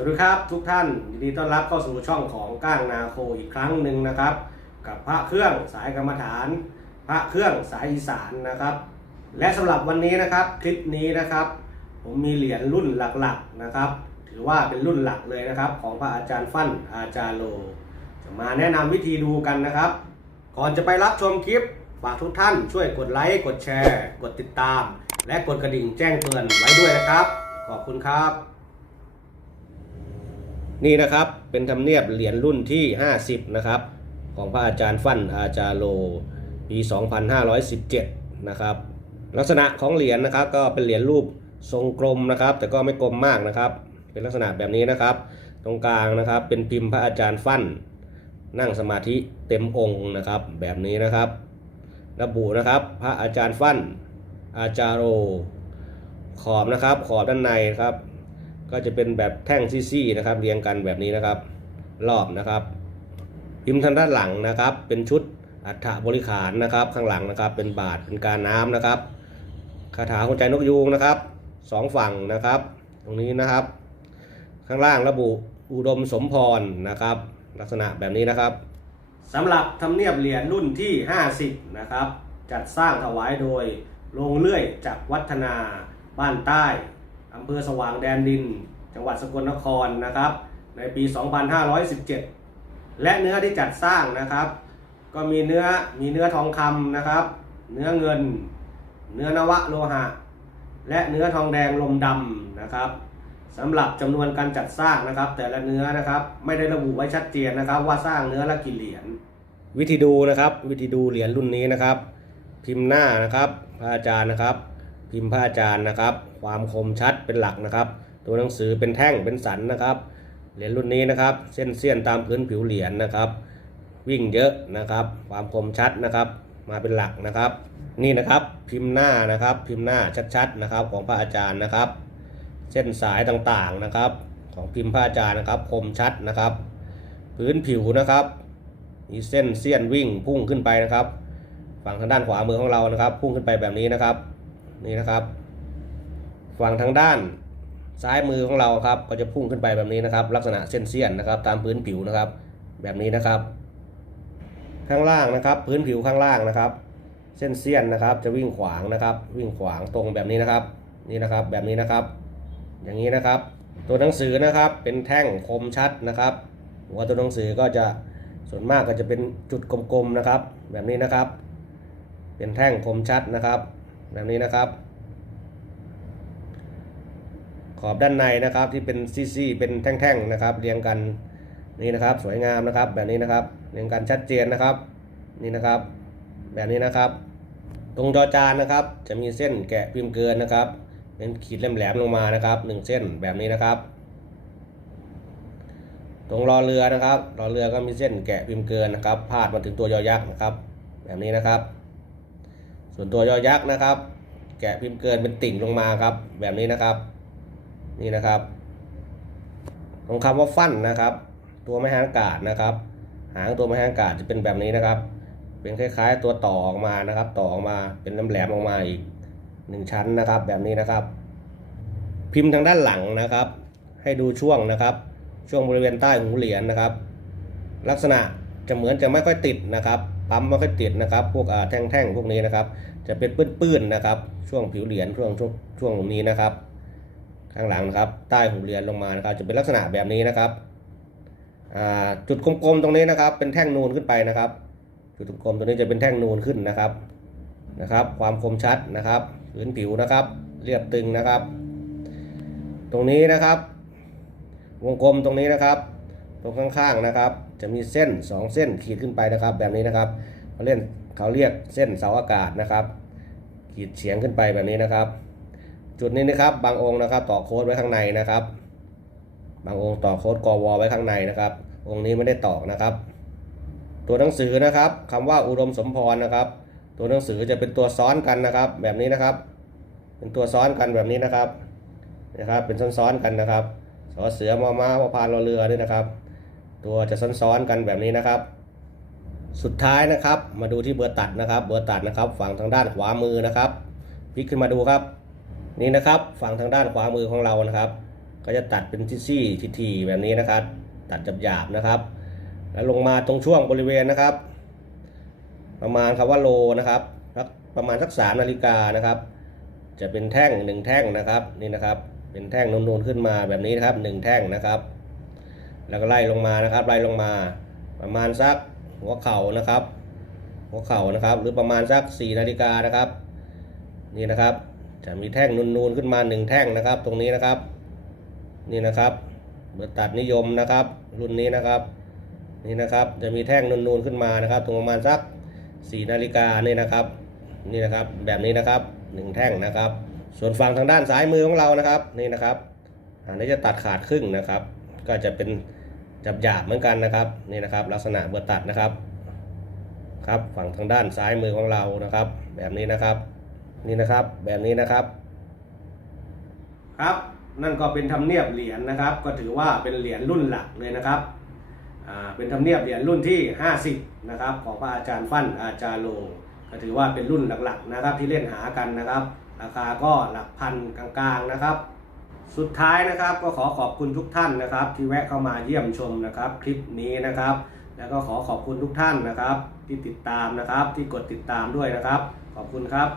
วัสดีครับทุกท่านยินดีต้อนรับเข้าสู่ช่องของก้างนาโคอีกครั้งหนึ่งนะครับ กับพระเครื่องสายกรรมฐาน พระเครื่องสายอีสานนะครับ และสำหรับวันนี้นะครับคลิปนี้นะครับ ผมมีเหรียญรุ่นหลักๆนะครับ ถือว่าเป็นรุ่นหลักเลยนะครับ ของพระอาจารย์ฟั่นอาจารย์โล จะมาแนะนำวิธีดูกันนะครับ ก่อนจะไปรับชมคลิปฝากทุกท่านช่วยกดไลค์กดแชร์ กดติดตาม และกดกระดิ่งแจ้งเตือนไว้ด้วยนะครับ ขอบคุณครับ นี่นะครับเป็นธรรมเนียบเหรียญรุ่นที่ 50 นะครับ ของพระอาจารย์ฟั่นอาจารโลปี 2517 นะครับ ลักษณะของเหรียญนะครับก็เป็นเหรียญรูปทรงกลมนะครับ แต่ก็ไม่กลมมากนะครับ เป็นลักษณะแบบนี้นะครับ ตรงกลางนะครับเป็นพิมพ์พระอาจารย์ฟั่น นั่งสมาธิเต็มองค์นะครับ แบบนี้นะครับ ระบุนะครับพระอาจารย์ฟั่น อาจารโรขอบนะครับ ขอบด้านในครับ ก็จะเป็นแบบแท่งซี่ๆนะครับ เรียงกันแบบนี้นะครับ รอบนะครับ พิมพ์ทางด้านหลังนะครับ เป็นชุดอัฐบริขารนะครับ ข้างหลังนะครับ เป็นบาทเป็นการน้ำนะครับคาถาหัวใจนกยูงนะครับสองฝั่งนะครับ ตรงนี้นะครับ ข้างล่างระบุอุดมสมพรนะครับ ลักษณะแบบนี้นะครับสำหรับทำเนียบเหรียญรุ่นที่ 50 นะครับ จัดสร้างถวายโดยโรงเลื่อยจากวัฒนาบ้านใต้ อำเภอสว่างแดนดิน จังหวัดสกลนครนะครับ ในปี 2517 และเนื้อที่จัดสร้างนะครับ ก็มีเนื้อมีเนื้อทองคำนะครับ เนื้อเงิน เนื้อนวะโลหะ และเนื้อทองแดงลมดำนะครับสำหรับจำนวนการจัดสร้างนะครับ แต่ละเนื้อนะครับไม่ได้ระบุไว้ชัดเจนนะครับ ว่าสร้างเนื้อละกี่เหรียญวิธีดูนะครับ วิธีดูเหรียญรุ่นนี้นะครับ พิมพ์หน้านะครับพระอาจารย์นะครับ พิมพ์พระอาจารย์นะครับ ความคมชัดเป็นหลักนะครับ ตัวหนังสือเป็นแท่งเป็นสันนะครับ เหรียญรุ่นนี้นะครับ เส้นเสี้ยนตามพื้นผิวเหรียญนะครับ วิ่งเยอะนะครับ ความคมชัดนะครับ มาเป็นหลักนะครับ นี่นะครับพิมพ์หน้านะครับ พิมพ์หน้าชัดๆนะครับ ของพระอาจารย์นะครับ เส้นสายต่างๆนะครับ ของพิมพ์พระอาจารย์นะครับ คมชัดนะครับ พื้นผิวนะครับ มีเส้นเสี้ยนวิ่งพุ่งขึ้นไปนะครับ ฝั่งทางด้านขวามือของเรานะครับ พุ่งขึ้นไปแบบนี้นะครับ นี่นะครับ ฝั่งทางด้านซ้ายมือของเราครับก็จะพุ่งขึ้นไปแบบนี้นะครับ ลักษณะเส้นเสี้ยนนะครับ ตามพื้นผิวนะครับ แบบนี้นะครับ ข้างล่างนะครับ พื้นผิวข้างล่างนะครับ เส้นเสี้ยนนะครับ จะวิ่งขวางนะครับ วิ่งขวางตรงแบบนี้นะครับ นี่นะครับแบบนี้นะครับ อย่างนี้นะครับ ตัวหนังสือนะครับเป็นแท่งคมชัดนะครับหัวตัวหนังสือก็จะส่วนมากก็จะเป็นจุดกลมๆนะครับ แบบนี้นะครับ เป็นแท่งคมชัดนะครับ แบบนี้นะครับ ขอบด้านในนะครับที่เป็นซี่ๆเป็นแท่งๆนะครับ เรียงกันนี่นะครับ สวยงามนะครับ แบบนี้นะครับเรียงกันชัดเจนนะครับ นี่นะครับ แบบนี้นะครับ ตรงจอจานนะครับ จะมีเส้นแกะพิมพ์เกินนะครับ เป็นขีดแหลมๆลงมานะครับหนึ่งเส้นแบบนี้นะครับตรงรอเรือนะครับรอเรือก็มีเส้นแกะพิมพ์เกินนะครับ พาดมาถึงตัวยอยักษ์นะครับ แบบนี้นะครับ ส่วนตัวยอยักษ์นะครับ แกะพิมพ์เกินเป็นติ่งลงมาครับ แบบนี้นะครับ นี่นะครับตรงคำว่าฟันนะครับ ตัวไม้หางกาดนะครับ หางตัวไม้หางกาดจะเป็นแบบนี้นะครับ เป็นคล้าย ๆ ตัวต่อออกมานะครับ ต่อออกมาเป็นแหลมๆออกมาอีกหนึ่งชั้นนะครับ แบบนี้นะครับ พิมพ์ทางด้านหลังนะครับ ให้ดูช่วงนะครับ ช่วงบริเวณใต้หูเหรียญนะครับ ลักษณะจะเหมือนจะไม่ค่อยติดนะครับ ปั๊มไม่ค่อยติดนะครับ พวกอ่าแท่งๆพวกนี้นะครับ จะเป็นปื้นๆนะครับ ช่วงผิวเหรียญช่วงช่วงช่วงตรงนี้นะครับ ข้างหลังนะครับใต้หูเหรียญลงมานะครับ จะเป็นลักษณะแบบนี้นะครับจุดกลมๆตรงนี้นะครับ เป็นแท่งนูนขึ้นไปนะครับ จุดกลมๆตัวนี้จะเป็นแท่งนูนขึ้นนะครับนะครับ ความคมชัดนะครับพื้นผิวนะครับ เรียบตึงนะครับ ตรงนี้นะครับ วงกลมตรงนี้นะครับ ตรงข้างๆนะครับ จะมีเส้น 2 เส้นขีดขึ้นไปนะครับ แบบนี้นะครับเขาเล่นเขาเรียกเส้นเสาอากาศนะครับ ขีดเฉียงขึ้นไปแบบนี้นะครับ จุดนี้นะครับบางองค์นะครับ ต่อโค้ดไว้ข้างในนะครับ บางองค์ต่อโค้ดกอวอไว้ข้างในนะครับ องค์นี้ไม่ได้ตอกนะครับ ตัวหนังสือนะครับคำว่าอุดมสมพรนะครับ ตัวหนังสือจะเป็นตัวซ้อนกันนะครับ แบบนี้นะครับ เป็นตัวซ้อนกันแบบนี้นะครับนะครับเป็นซ้อนๆกันนะครับสอเสือมอม้าพอพานรอเรือด้วยนะครับ ตัวจะซ้อนๆกันแบบนี้นะครับ สุดท้ายนะครับ มาดูที่เบอร์ตัดนะครับ เบอร์ตัดนะครับ ฝั่งทางด้านขวามือนะครับพลิกขึ้นมาดูครับ นี่นะครับ ฝั่งทางด้านขวามือของเรานะครับ ก็จะตัดเป็นซี่ๆทีๆแบบนี้นะครับ ตัดหยาบๆนะครับ แล้วลงมาตรงช่วงบริเวณนะครับ ประมาณคำว่าโลนะครับประมาณสักสามนาฬิกานะครับ จะเป็นแท่งหนึ่งแท่งนะครับนี่นะครับ เป็นแท่งนูนๆขึ้นมาแบบนี้นะครับหนึ่งแท่งนะครับ แล้วก็ไล่ลงมานะครับ ไล่ลงมา ประมาณสักหัวเข่านะครับ หัวเข่านะครับ หรือประมาณสัก4นาฬิกานะครับ นี่นะครับ จะมีแท่งนูนๆขึ้นมาหนึ่งแท่งนะครับ ตรงนี้นะครับ นี่นะครับเบอร์ตัดนิยมนะครับ รุ่นนี้นะครับนี่นะครับ จะมีแท่งนูนๆขึ้นมานะครับ ตรงประมาณสัก4นาฬิกานี่นะครับ นี่นะครับ แบบนี้นะครับหนึ่งแท่งนะครับ ส่วนฝั่งทางด้านซ้ายมือของเรานะครับ นี่นะครับอันนี้จะตัดขาดครึ่งนะครับ ก็จะเป็น จับหยาบเหมือนกันนะครับนี่นะครับ ลักษณะเบอร์ตัดนะครับครับฝั่งทางด้านซ้ายมือของเรานะครับ แบบนี้นะครับนี่นะครับแบบนี้นะครับ ครับนั่นก็เป็นทำเนียบเหรียญนะครับ ก็ถือว่าเป็นเหรียญรุ่นหลักเลยนะครับอ่าเป็นทำเนียบเหรียญรุ่นที่ 50นะครับของพระอาจารย์ฟั่นอาจารย์โลก็ถือว่าเป็นรุ่นหลักๆนะครับที่เล่นหากันนะครับ ราคาก็หลักพันกลางๆนะครับ สุดท้ายนะครับก็ขอขอบคุณทุกท่านนะครับ ที่แวะเข้ามาเยี่ยมชมนะครับคลิปนี้นะครับ แล้วก็ขอขอบคุณทุกท่านนะครับ ที่ติดตามนะครับ ที่กดติดตามด้วยนะครับ ขอบคุณครับ